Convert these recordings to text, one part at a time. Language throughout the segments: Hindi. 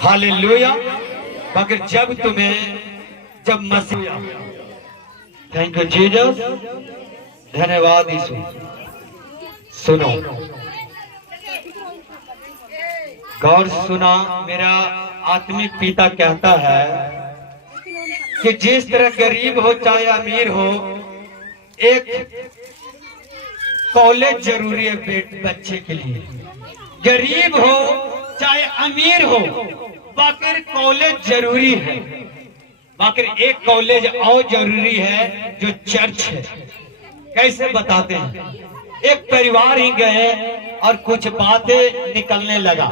हालेलुया। मगर जब मसीह, थैंक यू जीसस, धन्यवाद यीशु। सुनो, गौर सुना, मेरा आत्मिक पिता कहता है कि जिस तरह गरीब हो चाहे अमीर हो, एक कॉलेज जरूरी है बच्चे के लिए। गरीब हो चाहे अमीर हो, बाकी कॉलेज जरूरी है। बाकी एक कॉलेज और जरूरी है जो चर्च है। कैसे बताते हैं? एक परिवार ही गए और कुछ बातें निकलने लगा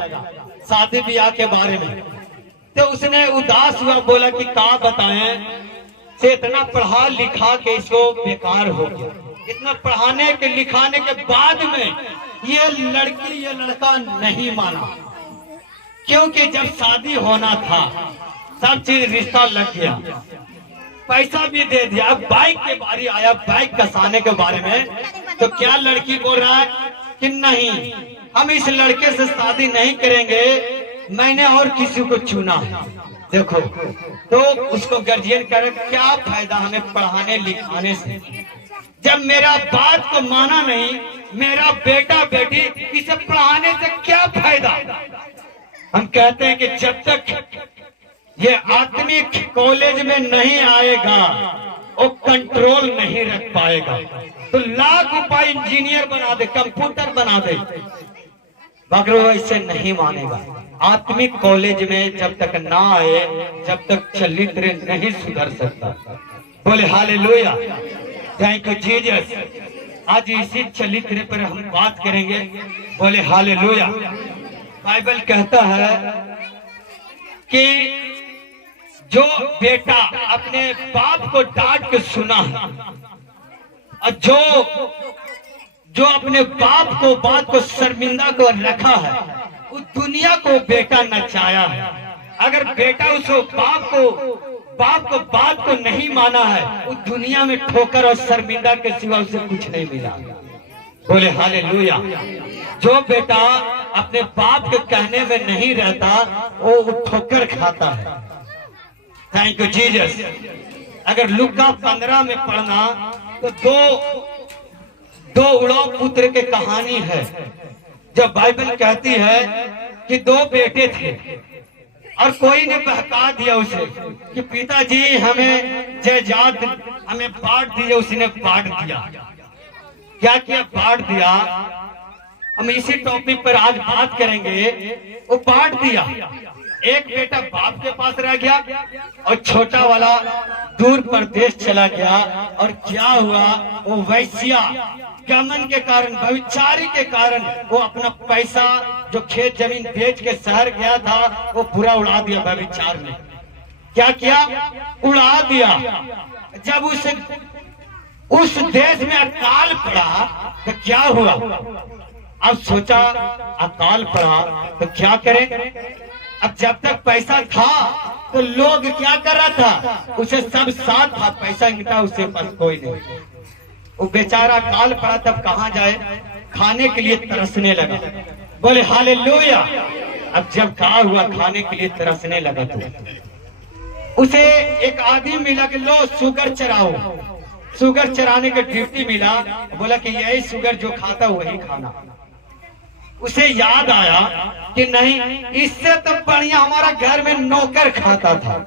शादी ब्याह के बारे में। तो उसने उदास हुआ, बोला कि क्या बताएं, से इतना पढ़ा लिखा के इसको बेकार हो गया। इतना पढ़ाने के लिखाने के बाद में ये लड़की ये लड़का नहीं माना, क्योंकि जब शादी होना था सब चीज रिश्ता लग गया, पैसा भी दे दिया। अब बाइक के बारी आया, बाइक कसाने के बारे में, तो क्या लड़की बोल रहा है कि नहीं, हम इस लड़के से शादी नहीं करेंगे, मैंने और किसी को चुना है। देखो, तो उसको गार्जियन कह रहे क्या फायदा हमें पढ़ाने लिखाने से, जब मेरा बात को माना नहीं, मेरा बेटा बेटी, इसे पढ़ाने से क्या फायदा। हम कहते हैं कि जब तक ये आत्मिक कॉलेज में नहीं आएगा वो कंट्रोल नहीं रख पाएगा। तो लाख रुपए इंजीनियर बना दे, कंप्यूटर बना दे, मगर वो इसे नहीं मानेगा। आत्मिक कॉलेज में जब तक ना आए, जब तक चरित्र नहीं सुधर सकता। बोले हालेलुया, थैंक यू जीसस। आज इसी चरित्र पर हम बात करेंगे। बोले हालेलुया। बाइबल कहता है कि जो बेटा अपने बाप को डांट के सुना है और जो अपने बाप को बात को शर्मिंदा को रखा है, उस दुनिया को बेटा नचाया है। अगर बेटा उस बाप को बात को नहीं माना है, उस दुनिया में ठोकर और शर्मिंदा के सिवा उसे कुछ नहीं मिला। बोले हालेलुया। जो बेटा अपने बाप के कहने में नहीं रहता वो ठोकर खाता है। Thank you Jesus. अगर लुका 15 में पढ़ना तो दो उड़ाव पुत्र के कहानी है। जब बाइबल कहती है कि दो बेटे थे और कोई ने बहका दिया उसे कि पिताजी हमें जायदाद हमें बांट दीजिए, उसने बांट दिया। क्या किया? बांट दिया। हम इसी टॉपिक पर आज बात करेंगे। वो बांट दिया। एक बेटा बाप के पास रह गया और छोटा वाला दूर प्रदेश चला गया। और क्या हुआ? वो वैश्या गमन के कारण, व्यभिचारी के कारण वो अपना पैसा जो खेत जमीन बेच के शहर गया था वो पूरा उड़ा दिया। व्यभिचार में क्या किया? उड़ा दिया। जब उस देश में अकाल पड़ा तो क्या हुआ? अब सोचा अकाल पड़ा तो क्या करें। अब जब तक पैसा था तो लोग क्या कर रहा था, उसे सब साथ था, पैसा मिटा उससे पास कोई नहीं। वो बेचारा काल पड़ा, तब कहाँ जाए, खाने के लिए तरसने लगा। बोले हालेलुया। अब जब कहा हुआ खाने के लिए तरसने लगा तो उसे एक आदमी मिला कि लो शुगर चराओ। शुगर चराने का ड्यूटी मिला। बोला कि यही शुगर जो खाता वही खाना। उसे याद आया कि नहीं, इससे तो बढ़िया हमारा घर में नौकर खाता था।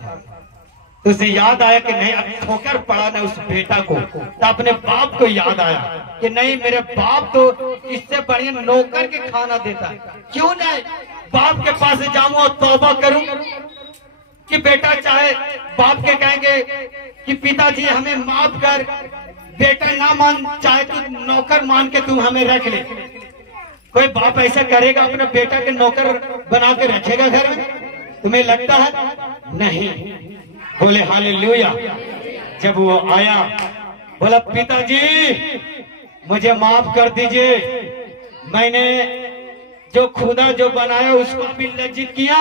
तो उसे याद आया कि नहीं, अब ठोकर पड़ा ना उस बेटा को, तो अपने बाप को याद आया कि नहीं, मेरे बाप तो इससे बढ़िया नौकर के खाना देता, क्यों नहीं बाप के पास जाऊं और तौबा करूं कि बेटा चाहे बाप के कहेंगे कि पिताजी हमें माफ कर, बेटा ना मान, चाहे तू नौकर मान के तू हमें रख ले। कोई बाप ऐसा करेगा? अपने बेटा के नौकर बना के रखेगा घर में? तुम्हें लगता है? नहीं। बोले हालेलुया। जब वो आया बोला पिताजी मुझे माफ कर दीजिए, मैंने जो खुदा जो बनाया उसको भी लज्जित किया,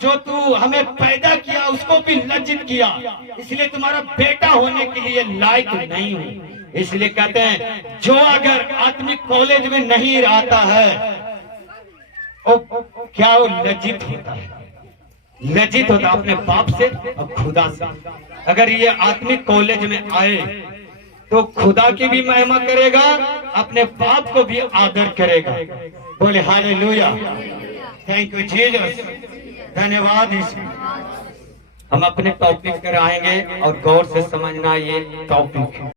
जो तू हमें पैदा किया उसको भी लज्जित किया, इसलिए तुम्हारा बेटा होने के लिए लायक नहीं हूं। इसलिए कहते हैं जो अगर आत्मिक कॉलेज में नहीं रहता है ओ क्या वो लज्जित होता है, लज्जित होता अपने बाप से और खुदा से। अगर ये आत्मिक कॉलेज में आए तो खुदा की भी महिमा करेगा, अपने बाप को भी आदर करेगा। बोले हालेलुया, थैंक यू जीसस, धन्यवाद यीशु। हम अपने टॉपिक पर आएंगे और गौर से समझना ये टॉपिक।